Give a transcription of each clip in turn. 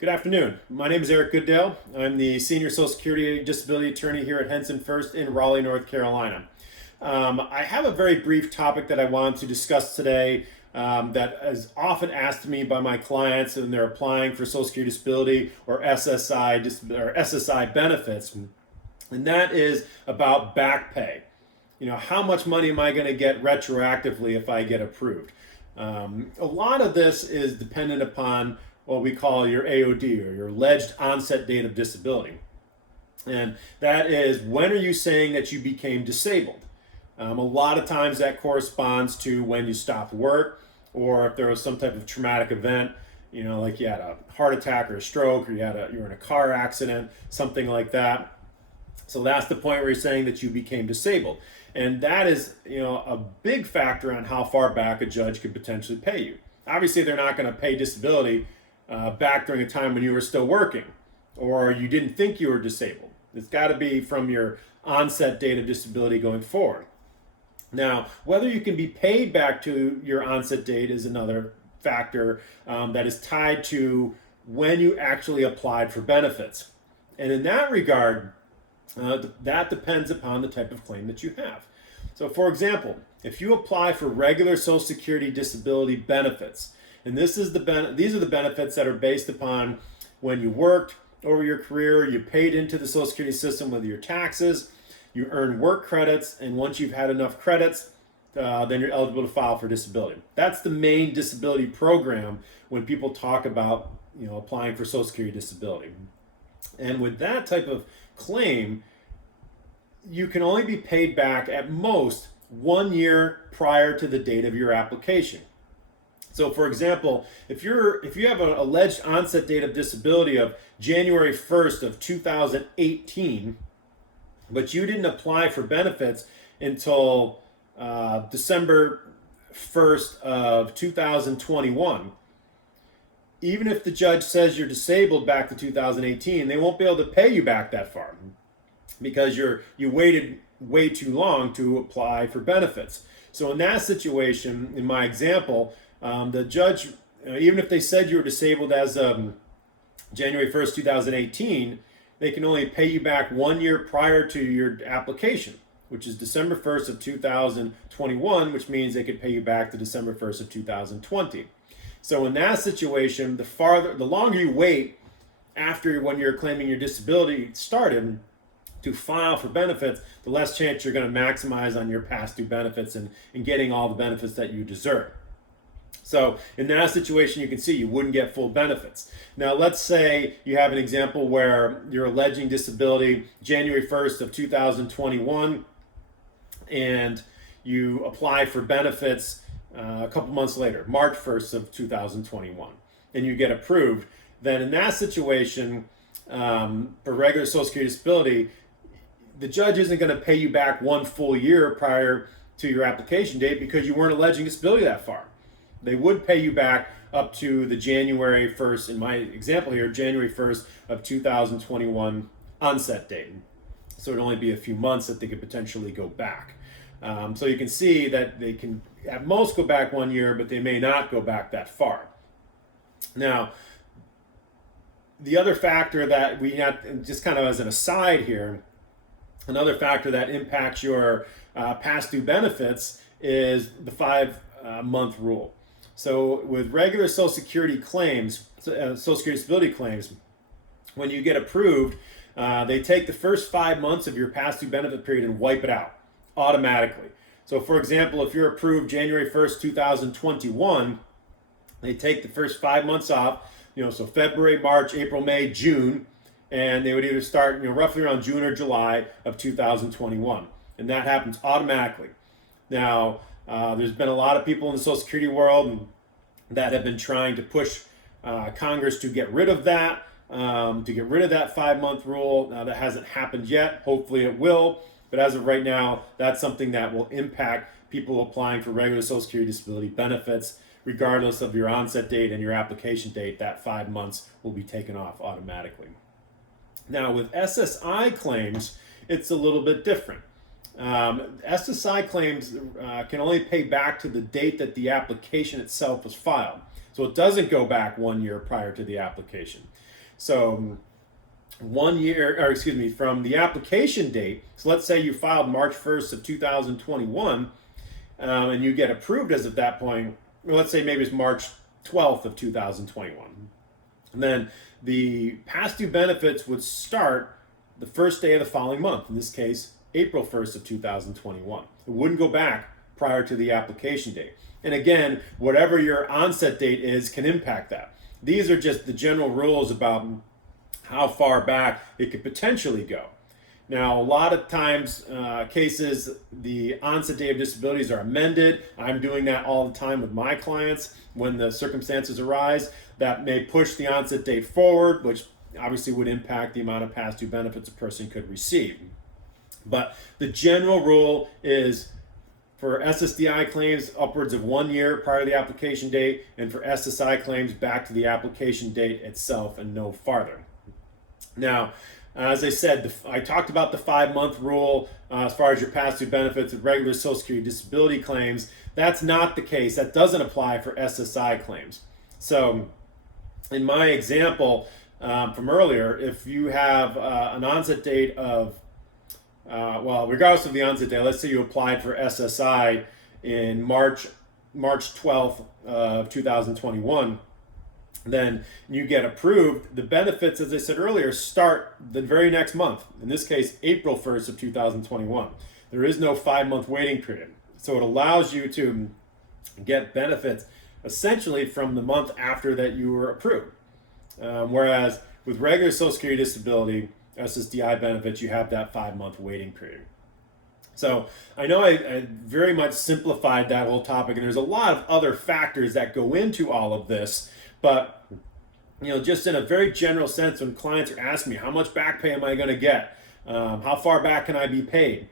Good afternoon. My name is Eric Goodale. I'm the Senior Social Security Disability Attorney here at Henson Fuerst in Raleigh, North Carolina. I have a very brief topic that I want to discuss today that is often asked to me by my clients when they're applying for Social Security Disability or SSI benefits, and that is about back pay. How much money am I going to get retroactively if I get approved? A lot of this is dependent upon what we call your AOD, or your alleged onset date of disability. And that is, when are you saying that you became disabled? A lot of times that corresponds to when you stopped work, or if there was some type of traumatic event, like you had a heart attack or a stroke, or you're in a car accident, something like that. So that's the point where you're saying that you became disabled. And that is, a big factor on how far back a judge could potentially pay you. Obviously, they're not going to pay disability back during a time when you were still working, or you didn't think you were disabled. It's got to be from your onset date of disability going forward. Now, whether you can be paid back to your onset date is another factor that is tied to when you actually applied for benefits. And in that regard, that depends upon the type of claim that you have. So, for example, if you apply for regular Social Security disability benefits, and these are the benefits that are based upon when you worked over your career, you paid into the Social Security system with your taxes, you earn work credits, and once you've had enough credits, then you're eligible to file for disability. That's the main disability program when people talk about applying for Social Security disability. And with that type of claim, you can only be paid back at most 1 year prior to the date of your application. So, for example, if you have an alleged onset date of disability of January 1st of 2018, but you didn't apply for benefits until December 1st of 2021, even if the judge says you're disabled back to 2018, they won't be able to pay you back that far because you waited way too long to apply for benefits. So in that situation, in my example, the judge, even if they said you were disabled as of January 1st, 2018, they can only pay you back 1 year prior to your application, which is December 1st of 2021, which means they could pay you back to December 1st of 2020. So in that situation, the longer you wait after when you're claiming your disability started to file for benefits, the less chance you're going to maximize on your past due benefits and getting all the benefits that you deserve. So in that situation, you can see you wouldn't get full benefits. Now, let's say you have an example where you're alleging disability January 1st of 2021, and you apply for benefits a couple months later, March 1st of 2021, and you get approved. Then in that situation, for regular Social Security disability, the judge isn't going to pay you back 1 full year prior to your application date because you weren't alleging disability that far. They would pay you back up to the January 1st, in my example here, January 1st of 2021 onset date. So it'd only be a few months that they could potentially go back. So you can see that they can at most go back 1 year, but they may not go back that far. Now, the other factor that we have, just kind of as an aside here, another factor that impacts your past due benefits is the 5-month rule. So with regular Social Security claims, Social Security disability claims, when you get approved, they take the first 5 months of your past due benefit period and wipe it out automatically. So for example, if you're approved January 1st, 2021, they take the first 5 months off, so February, March, April, May, June, and they would either start, roughly around June or July of 2021. And that happens automatically. Now, there's been a lot of people in the Social Security world that have been trying to push Congress to get rid of that, 5-month rule. Now, that hasn't happened yet. Hopefully it will. But as of right now, that's something that will impact people applying for regular Social Security disability benefits. Regardless of your onset date and your application date, that 5 months will be taken off automatically. Now, with SSI claims, it's a little bit different. SSI claims can only pay back to the date that the application itself was filed. So it doesn't go back 1 year prior to the application. So 1 year, or excuse me, from the application date. So let's say you filed March 1st of 2021, and you get approved as of that point. Or let's say maybe it's March 12th of 2021. And then the past due benefits would start the first day of the following month. In this case, April 1st of 2021. It wouldn't go back prior to the application date. And again, whatever your onset date is can impact that. These are just the general rules about how far back it could potentially go. Now, a lot of times, cases, the onset date of disabilities are amended. I'm doing that all the time with my clients when the circumstances arise that may push the onset date forward, which obviously would impact the amount of past due benefits a person could receive. But the general rule is for SSDI claims, upwards of 1 year prior to the application date, and for SSI claims, back to the application date itself and no farther. Now, as I said, I talked about the 5-month rule as far as your past due benefits with regular Social Security disability claims. That's not the case. That doesn't apply for SSI claims. So, in my example from earlier, if you have an onset date of regardless of the onset date, let's say you applied for SSI in March 12th of 2021, then you get approved. The benefits, as I said earlier, start the very next month. In this case, April 1st of 2021. There is no 5-month waiting period. So it allows you to get benefits essentially from the month after that you were approved. Whereas with regular Social Security disability, SSDI benefits, you have that 5-month waiting period. So I know I very much simplified that whole topic, and there's a lot of other factors that go into all of this. But just in a very general sense, when clients are asking me, how much back pay am I going to get? How far back can I be paid?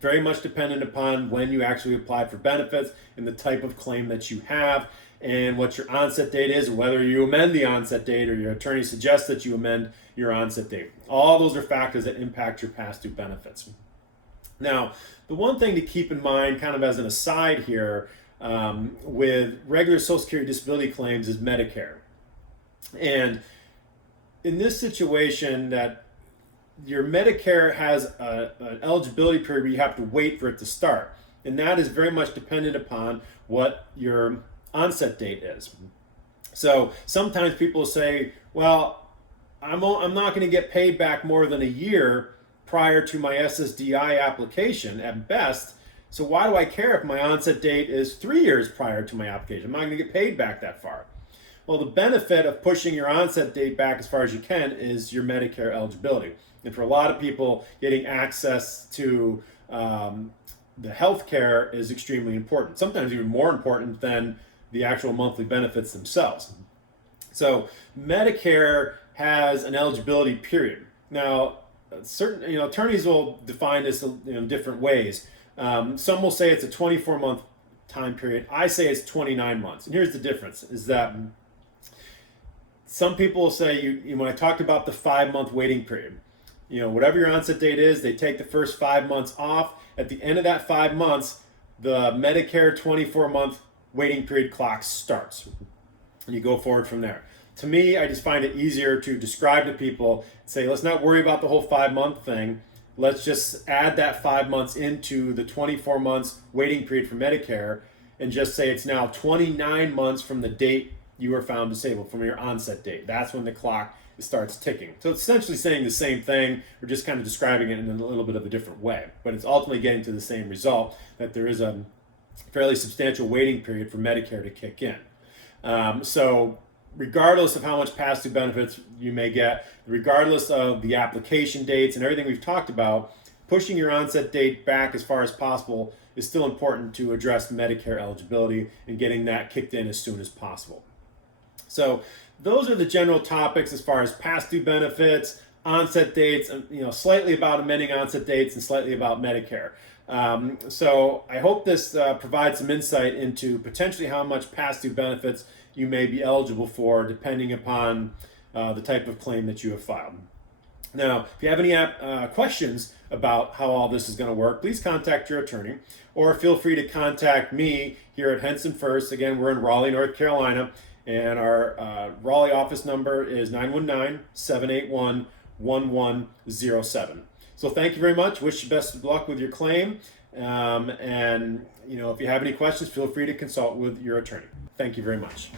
Very much dependent upon when you actually apply for benefits and the type of claim that you have and what your onset date is, or whether you amend the onset date or your attorney suggests that you amend your onset date. All those are factors that impact your past due benefits. Now, the one thing to keep in mind, kind of as an aside here, with regular Social Security disability claims is Medicare. And in this situation, that your Medicare has an eligibility period where you have to wait for it to start. And that is very much dependent upon what your onset date is. So sometimes people say, well, I'm not going to get paid back more than a year prior to my SSDI application at best. So why do I care if my onset date is 3 years prior to my application? I'm not going to get paid back that far. Well, the benefit of pushing your onset date back as far as you can is your Medicare eligibility. And for a lot of people, getting access to the health care is extremely important, sometimes even more important than the actual monthly benefits themselves. So Medicare has an eligibility period. Now, certain attorneys will define this in different ways. Some will say it's a 24-month time period. I say it's 29 months. And here's the difference: is that some people will say, when I talked about the 5-month waiting period, whatever your onset date is, they take the first 5 months off. At the end of that 5 months, the Medicare 24-month waiting period clock starts, and you go forward from there. To me, I just find it easier to describe to people, say, let's not worry about the whole 5-month thing. Let's just add that 5 months into the 24 months waiting period for Medicare and just say it's now 29 months from the date you were found disabled, from your onset date. That's when the clock starts ticking. So it's essentially saying the same thing. We're just kind of describing it in a little bit of a different way. But it's ultimately getting to the same result, that there is a fairly substantial waiting period for Medicare to kick in. So regardless of how much past due benefits you may get, regardless of the application dates and everything we've talked about, pushing your onset date back as far as possible is still important to address Medicare eligibility and getting that kicked in as soon as possible. So those are the general topics as far as past due benefits, onset dates, slightly about amending onset dates and slightly about Medicare. So I hope this provides some insight into potentially how much past due benefits you may be eligible for depending upon the type of claim that you have filed. Now, if you have any questions about how all this is going to work, please contact your attorney, or feel free to contact me here at Henson Fuerst. Again, we're in Raleigh, North Carolina, And our Raleigh office number is 919-781-1107. So thank you very much. Wish you best of luck with your claim. And if you have any questions, feel free to consult with your attorney. Thank you very much.